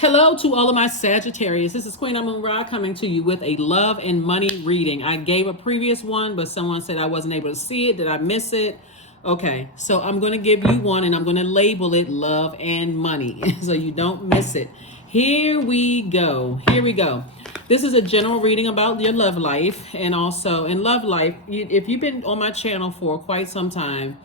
Hello to all of my Sagittarius. This is Queen Amun Ra coming to you with a love and money reading. I gave a previous one, but someone said I wasn't able to see it. Did I miss it? Okay, so I'm going to give you one and I'm going to label it love and money so you don't miss it. Here we go. Here we go. This is a general reading about your love life, and also in love life, if you've been on my channel for quite some time,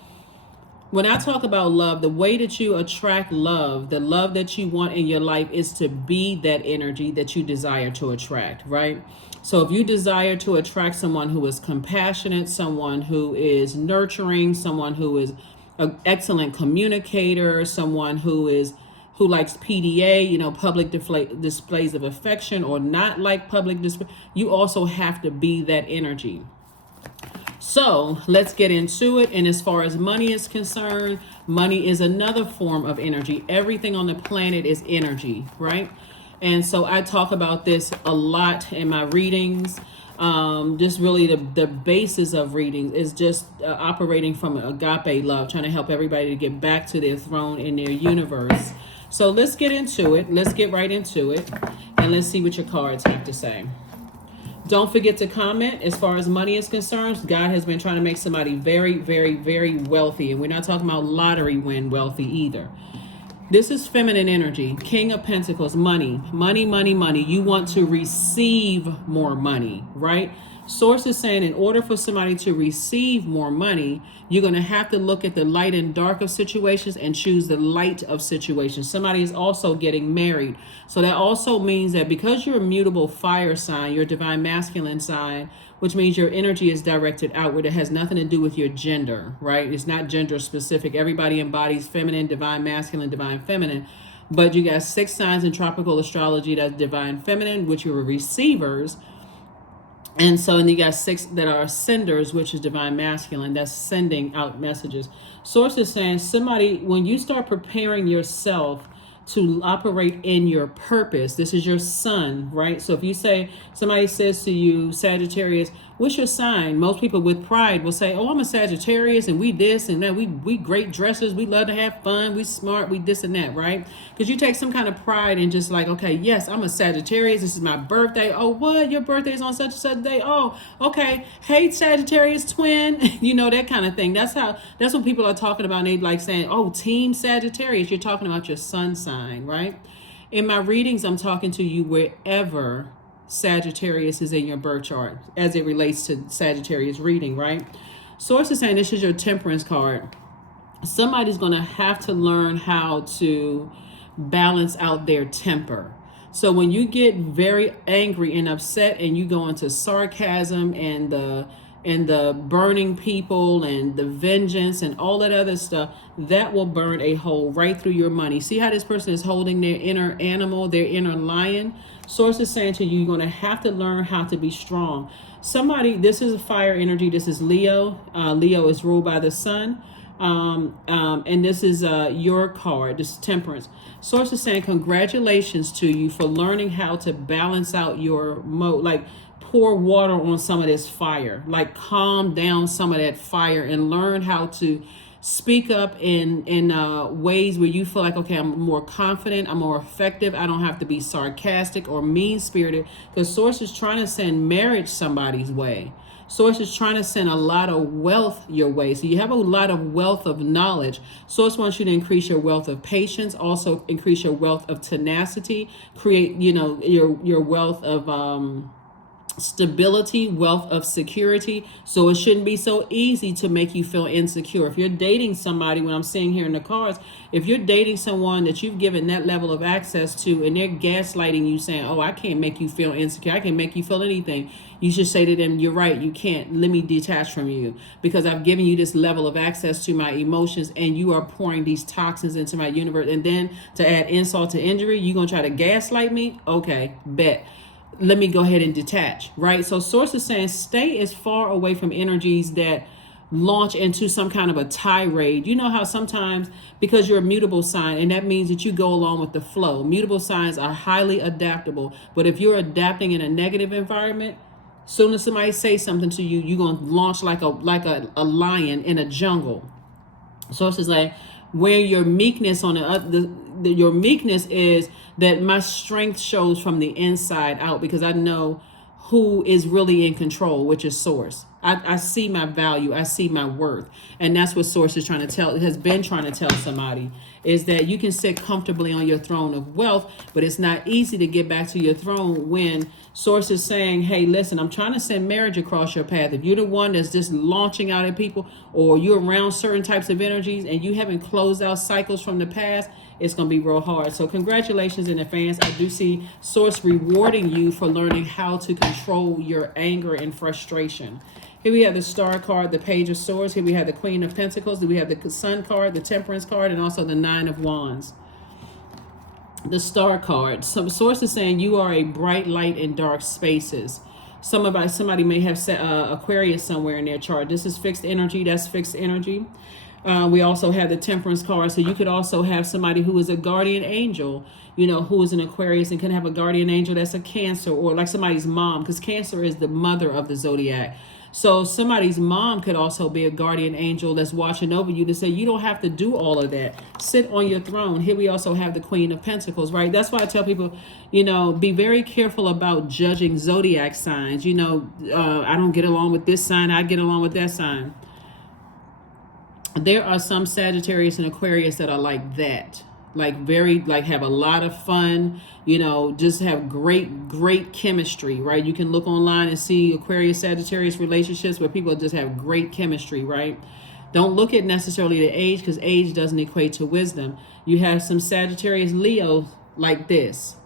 when I talk about love, the way that you attract love, the love that you want in your life is to be that energy that you desire to attract, right? So if you desire to attract someone who is compassionate, someone who is nurturing, someone who is an excellent communicator, someone who likes PDA, public displays of affection, or not like public display, you also have to be that energy. So let's get into it. And as far as money is concerned, money is another form of energy. Everything on the planet is energy, right? And so I talk about this a lot in my readings. Just really the basis of readings is just operating from agape love, trying to help everybody to get back to their throne in their universe. So let's get into it. Let's get right into it. And let's see what your cards have to say. Don't forget to comment. As far as money is concerned, God has been trying to make somebody very, very, very wealthy. And we're not talking about lottery win wealthy either. This is feminine energy. King of Pentacles, money, money, money, money. You want to receive more money, right? Source is saying in order for somebody to receive more money, you're going to have to look at the light and dark of situations and choose the light of situations. Somebody is also getting married. So that also means that because you're a mutable fire sign, you're a divine masculine sign, which means your energy is directed outward. It has nothing to do with your gender, right? It's not gender specific. Everybody embodies feminine, divine masculine, divine feminine. But you got 6 signs in tropical astrology that's divine feminine, which are receivers. And you got 6 that are senders, which is divine masculine, that's sending out messages. Source is saying somebody, when you start preparing yourself to operate in your purpose, this is your sun, right? So if you say, somebody says to you, Sagittarius, what's your sign? Most people with pride will say, oh, I'm a Sagittarius and we this and that. We great dressers. We love to have fun. We smart. We this and that, right? Because you take some kind of pride in just like, okay, yes, I'm a Sagittarius. This is my birthday. Oh, what? Your birthday is on such and such day. Oh, okay. Hey, Sagittarius twin. That kind of thing. That's what people are talking about. And they like saying, oh, team Sagittarius. You're talking about your sun sign, right? In my readings, I'm talking to you wherever Sagittarius is in your birth chart as it relates to Sagittarius reading, right? Source is saying this is your temperance card. Somebody's going to have to learn how to balance out their temper. So when you get very angry and upset and you go into sarcasm and the burning people and the vengeance and all that other stuff, that will burn a hole right through your money. See how this person is holding their inner animal, their inner lion? Source is saying to you, you're going to have to learn how to be strong. This is a fire energy. This is Leo. Leo is ruled by the sun. And this is your card. This is temperance. Source is saying congratulations to you for learning how to balance out your mode. Like, pour water on some of this fire, like calm down some of that fire and learn how to speak up in ways where you feel like, okay, I'm more confident, I'm more effective. I don't have to be sarcastic or mean-spirited, because Source is trying to send marriage somebody's way. Source is trying to send a lot of wealth your way. So you have a lot of wealth of knowledge. Source wants you to increase your wealth of patience, also increase your wealth of tenacity, create, your wealth of stability, wealth of security. So it shouldn't be so easy to make you feel insecure. If you're dating somebody, when I'm seeing here in the cards, if you're dating someone that you've given that level of access to and they're gaslighting you saying, oh, I can't make you feel insecure, I can't make you feel anything, you should say to them, you're right, you can't. Let me detach from you because I've given you this level of access to my emotions and you are pouring these toxins into my universe. And then to add insult to injury, you're going to try to gaslight me? Okay, bet. Let me go ahead and detach, right? So Source is saying stay as far away from energies that launch into some kind of a tirade. You know how sometimes, because you're a mutable sign, and that means that you go along with the flow. Mutable signs are highly adaptable, but if you're adapting in a negative environment, soon as somebody says something to you, you're going to launch like a lion in a jungle. Source is like, where your meekness on your meekness is that my strength shows from the inside out, because I know who is really in control, which is source. I see my value, I see my worth. And that's what source is trying to tell, has been trying to tell somebody, is that you can sit comfortably on your throne of wealth, but it's not easy to get back to your throne when source is saying, hey, listen, I'm trying to send marriage across your path. If you're the one that's just launching out at people, or you're around certain types of energies and you haven't closed out cycles from the past, it's going to be real hard. So congratulations in advance. I do see source rewarding you for learning how to control your anger and frustration. Here we have the Star card, the Page of Swords. Here we have the Queen of Pentacles. We have the Sun card, the Temperance card, and also the Nine of Wands. The Star card. Some source is saying you are a bright light in dark spaces. Somebody may have set Aquarius somewhere in their chart. This is fixed energy. That's fixed energy. We also have the Temperance card. So you could also have somebody who is a guardian angel, you know, who is an Aquarius, and can have a guardian angel that's a Cancer, or like somebody's mom, because Cancer is the mother of the zodiac. So somebody's mom could also be a guardian angel that's watching over you to say, you don't have to do all of that. Sit on your throne. Here we also have the Queen of Pentacles, right? That's why I tell people, you know, be very careful about judging zodiac signs. You know, I don't get along with this sign, I get along with that sign. There are some Sagittarius and Aquarius that are like that. Like have a lot of fun, you know, just have great chemistry, right? You can look online and see Aquarius Sagittarius relationships where people just have great chemistry, right? Don't look at necessarily the age, because age doesn't equate to wisdom. You have some Sagittarius Leo like this.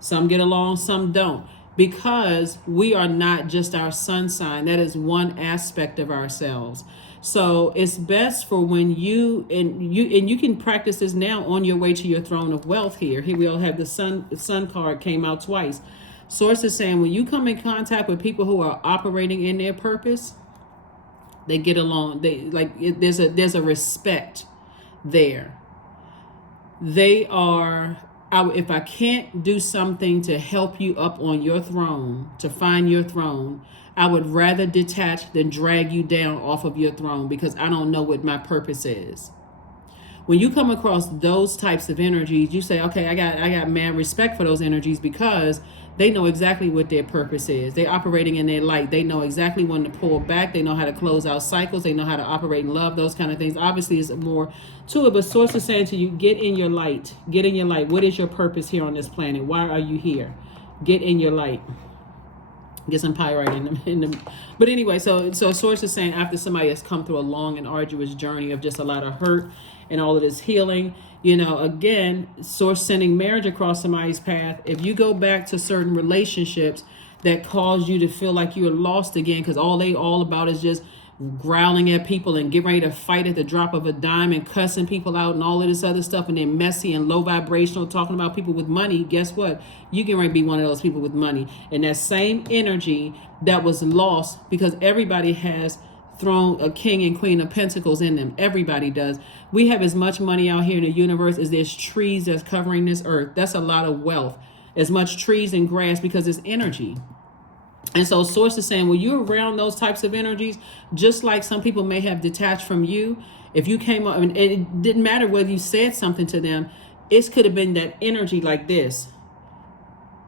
Some get along, some don't, because we are not just our sun sign. That is one aspect of ourselves. So it's best for when you can practice this now on your way to your throne of wealth here. Here we all have the sun card came out twice. Source is saying when you come in contact with people who are operating in their purpose, they get along. There's a respect there. They are, if I can't do something to help you up on your throne, to find your throne, I would rather detach than drag you down off of your throne, because I don't know what my purpose is. When you come across those types of energies, you say, okay, I got mad respect for those energies, because they know exactly what their purpose is. They're operating in their light. They know exactly when to pull back. They know how to close out cycles. They know how to operate in love, those kind of things. Obviously, there's more to it, but source is saying to you, get in your light. Get in your light. What is your purpose here on this planet? Why are you here? Get in your light. Get some pyrite in the but anyway, so source is saying after somebody has come through a long and arduous journey of just a lot of hurt and all of this healing, you know, again, source sending marriage across somebody's path. If you go back to certain relationships that caused you to feel like you're lost again, because all about is just growling at people and getting ready to fight at the drop of a dime and cussing people out and all of this other stuff, and they're messy and low vibrational, talking about people with money. Guess what? You get ready to be one of those people with money. And that same energy that was lost, because everybody has thrown a king and queen of pentacles in them. Everybody does. We have as much money out here in the universe as there's trees that's covering this earth. That's a lot of wealth. As much trees and grass, because it's energy. And so source is saying, when you're around those types of energies, just like some people may have detached from you, if you came up, and it didn't matter whether you said something to them, it could have been that energy like this.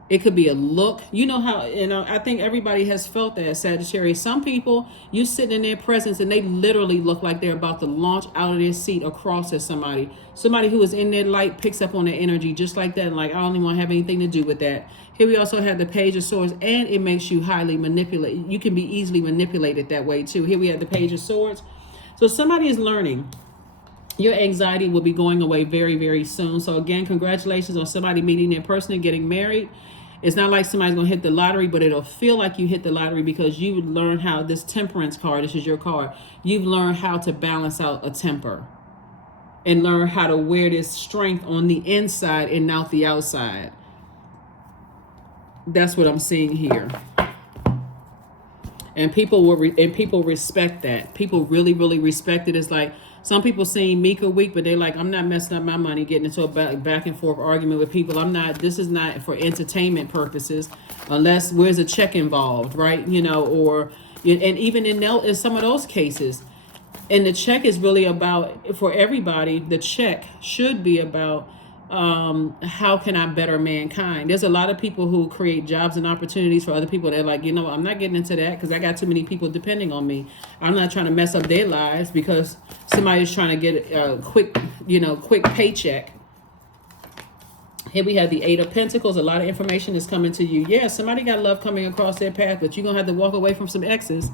It could be a look. You know how, and I think everybody has felt that, Sagittarius. Some people, you sit in their presence and they literally look like they're about to launch out of their seat across at somebody. Somebody who is in their light picks up on their energy just like that. And like, I don't even want to have anything to do with that. Here we also have the Page of Swords, and it makes you highly manipulated. You can be easily manipulated that way too. Here we have the Page of Swords. So somebody is learning. Your anxiety will be going away very, very soon. So again, congratulations on somebody meeting their person and getting married. It's not like somebody's going to hit the lottery, but it'll feel like you hit the lottery, because you would learn how, this Temperance card, this is your card. You've learned how to balance out a temper and learn how to wear this strength on the inside and not the outside. That's what I'm seeing here. And people people respect that. People really, really respect it. It's like, some people seem meek or weak, but they're like, I'm not messing up my money, getting into a back and forth argument with people. This is not for entertainment purposes, unless where's a check involved, right? You know, or, and even in some of those cases, and the check is really about, for everybody, the check should be about how can I better mankind? There's a lot of people who create jobs and opportunities for other people. They're like, I'm not getting into that because I got too many people depending on me. I'm not trying to mess up their lives because somebody's trying to get a quick paycheck. Here we have the Eight of Pentacles. A lot of information is coming to you. Yeah, somebody got love coming across their path, but you're going to have to walk away from some exes.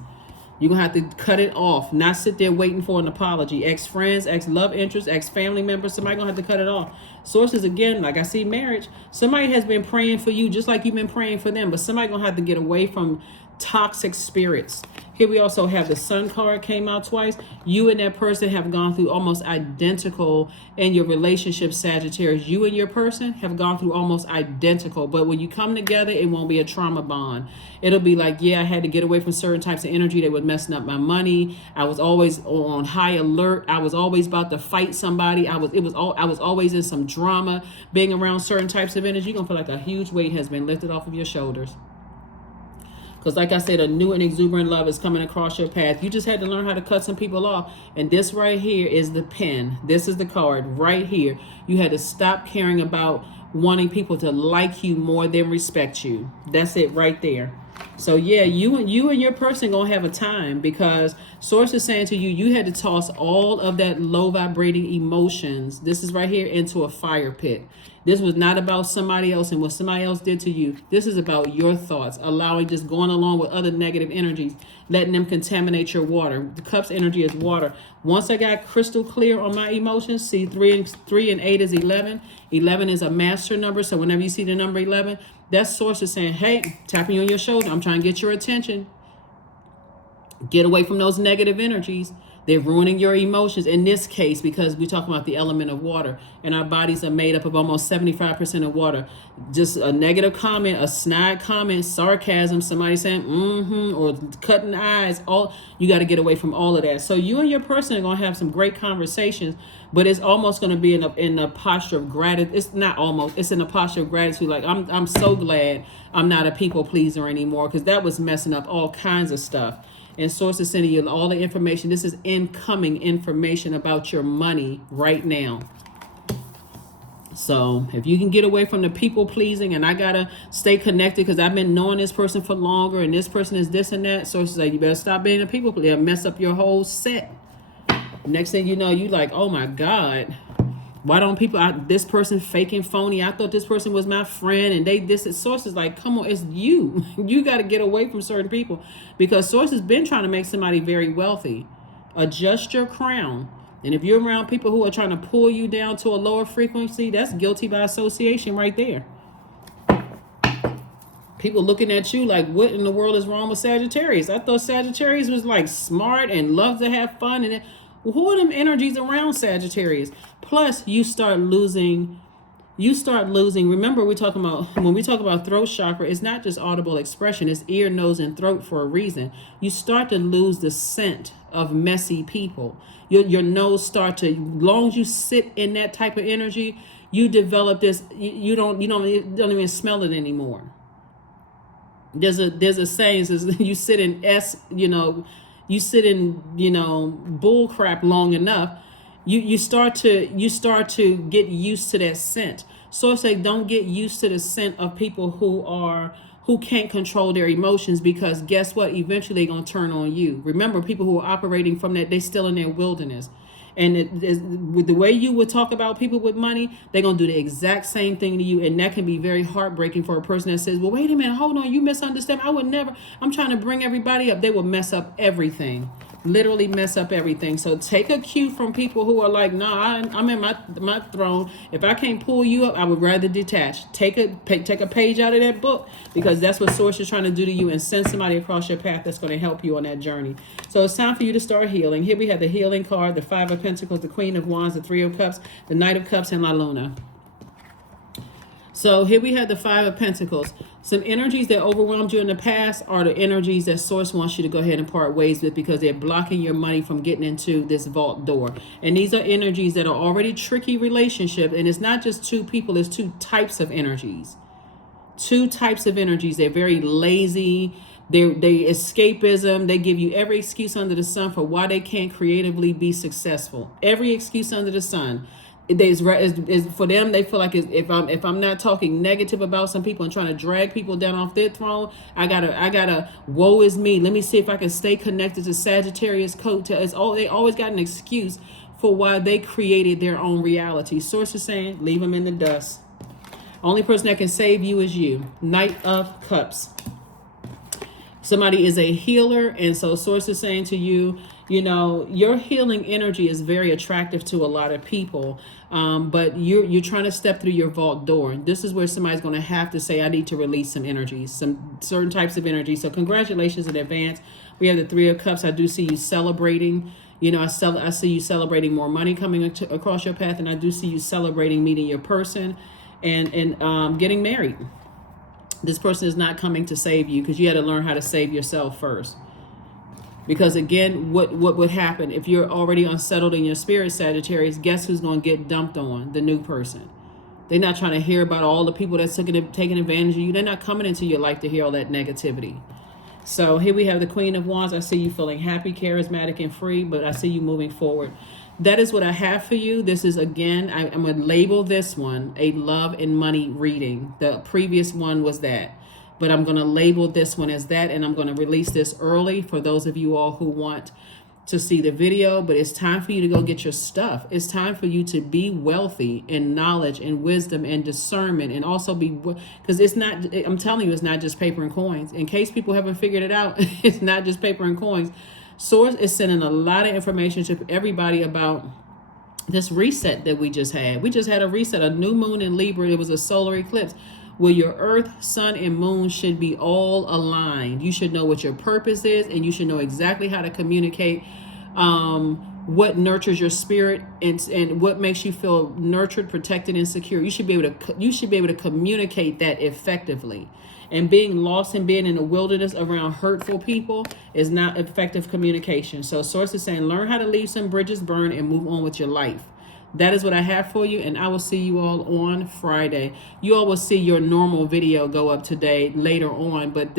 You're going to have to cut it off, not sit there waiting for an apology. Ex-friends, ex-love interests, ex-family members, somebody going to have to cut it off. Sources, again, like I see marriage, somebody has been praying for you just like you've been praying for them, but somebody going to have to get away from toxic spirits. Here we also have the Sun card came out twice. You and that person have gone through almost identical in your relationship, Sagittarius. You and your person have gone through almost identical, but when you come together, it won't be a trauma bond. It'll be like, yeah, I had to get away from certain types of energy that was messing up my money. I was always on high alert. I was always about to fight somebody. I was always in some drama. Being around certain types of energy, you're gonna feel like a huge weight has been lifted off of your shoulders. Because like I said, a new and exuberant love is coming across your path. You just had to learn how to cut some people off. And this right here is the pen. This is the card right here. You had to stop caring about wanting people to like you more than respect you. That's it right there. So yeah, you and your person gonna have a time, because source is saying to you, you had to toss all of that low vibrating emotions. This is right here into a fire pit. This was not about somebody else and what somebody else did to you. This is about your thoughts, allowing, just going along with other negative energies, letting them contaminate your water. The cup's energy is water. Once I got crystal clear on my emotions, see 3 and 8 is 11. 11 is a master number. So whenever you see the number 11, that source is saying, hey, tapping you on your shoulder. I'm trying to get your attention. Get away from those negative energies. They're ruining your emotions in this case, because we're talking about the element of water, and our bodies are made up of almost 75% of water. Just a negative comment, a snide comment, sarcasm, somebody saying or cutting eyes, all you got to get away from all of that. So you and your person are going to have some great conversations, but it's almost going to be in a posture of gratitude. It's not almost, it's in a posture of gratitude. Like, I'm so glad I'm not a people pleaser anymore, because that was messing up all kinds of stuff. And source is sending you all the information. This is incoming information about your money right now. So if you can get away from the people pleasing, and I gotta stay connected because I've been knowing this person for longer, and this person is this and that. Source is like, you better stop being a people pleaser. Mess up your whole set. Next thing you know, you like, oh my God, why don't people, this person faking phony, I thought this person was my friend, and this source is like, come on, it's you. You got to get away from certain people, because source has been trying to make somebody very wealthy. Adjust your crown. And if you're around people who are trying to pull you down to a lower frequency, that's guilty by association right there. People looking at you like, what in the world is wrong with Sagittarius? I thought Sagittarius was like smart and loves to have fun, and who are them energies around Sagittarius? Plus, you start losing. Remember, when we talk about throat chakra, it's not just audible expression. It's ear, nose, and throat for a reason. You start to lose the scent of messy people. Your nose start to, long as you sit in that type of energy, you develop this. You don't even smell it anymore. There's a saying that says, you sit in you sit in, bull crap long enough, you start to get used to that scent. So I say, don't get used to the scent of people who can't control their emotions, because guess what? Eventually they're going to turn on you. Remember, people who are operating from that, they're still in their wilderness. And with the way you would talk about people with money, they're going to do the exact same thing to you. And that can be very heartbreaking for a person that says, well, wait a minute, hold on, you misunderstand. I would never, I'm trying to bring everybody up. They will mess up everything. Literally mess up everything. So take a cue from people who are like, nah, I'm in my throne. If I can't pull you up, I would rather detach. Take a page out of that book, because that's what source is trying to do to you, and send somebody across your path that's going to help you on that journey. So it's time for you to start healing. Here we have the healing card, the 5 of Pentacles, the Queen of Wands, the 3 of Cups, the Knight of Cups, and La Luna. So here we have the 5 of Pentacles. Some energies that overwhelmed you in the past are the energies that source wants you to go ahead and part ways with, because they're blocking your money from getting into this vault door. And these are energies that are already tricky relationships. And it's not just two people, it's two types of energies. Two types of energies. They're very lazy. They escapism. They give you every excuse under the sun for why they can't creatively be successful. Every excuse under the sun. is for them. They feel like if I'm not talking negative about some people and trying to drag people down off their throne, I gotta woe is me. Let me see if I can stay connected to Sagittarius coattails. They always got an excuse for why they created their own reality. Source is saying, leave them in the dust. Only person that can save you is you. Knight of Cups. Somebody is a healer, and so source is saying to you, you know, your healing energy is very attractive to a lot of people, but you're trying to step through your vault door. This is where somebody's going to have to say, I need to release some energy, some certain types of energy. So congratulations in advance. We have the Three of Cups. I do see you celebrating. You know, I see you celebrating more money coming across your path, and I do see you celebrating meeting your person and getting married. This person is not coming to save you because you had to learn how to save yourself first. Because again, what would happen if you're already unsettled in your spirit, Sagittarius? Guess who's going to get dumped on? The new person. They're not trying to hear about all the people that's taking advantage of you. They're not coming into your life to hear all that negativity. So here we have the Queen of Wands. I see you feeling happy, charismatic, and free, but I see you moving forward. That is what I have for you. This is, again, I'm going to label this one a love and money reading. The previous one was that. But I'm going to label this one as that, and I'm going to release this early for those of you all who want to see the video. But it's time for you to go get your stuff. It's time for you to be wealthy in knowledge and wisdom and discernment, and also be, because it's not, I'm telling you, it's not just paper and coins. In case people haven't figured it out, it's not just paper and coins. Source is sending a lot of information to everybody about this reset that we just had. We just had a reset, a new moon in Libra. It was a solar eclipse where your earth, sun, and moon should be all aligned. You should know what your purpose is, and you should know exactly how to communicate what nurtures your spirit and what makes you feel nurtured, protected, and secure. You should be able to communicate that effectively. And being lost and being in the wilderness around hurtful people is not effective communication. So source is saying, learn how to leave some bridges burned and move on with your life. That is what I have for you, and I will see you all on Friday. You all will see your normal video go up today later on, but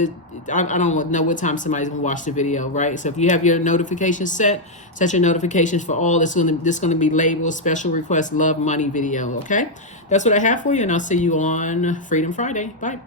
I don't know what time somebody's going to watch the video, right? So if you have your notifications set your notifications for all. This is going to be labeled special request love money video, okay? That's what I have for you, and I'll see you on Freedom Friday. Bye.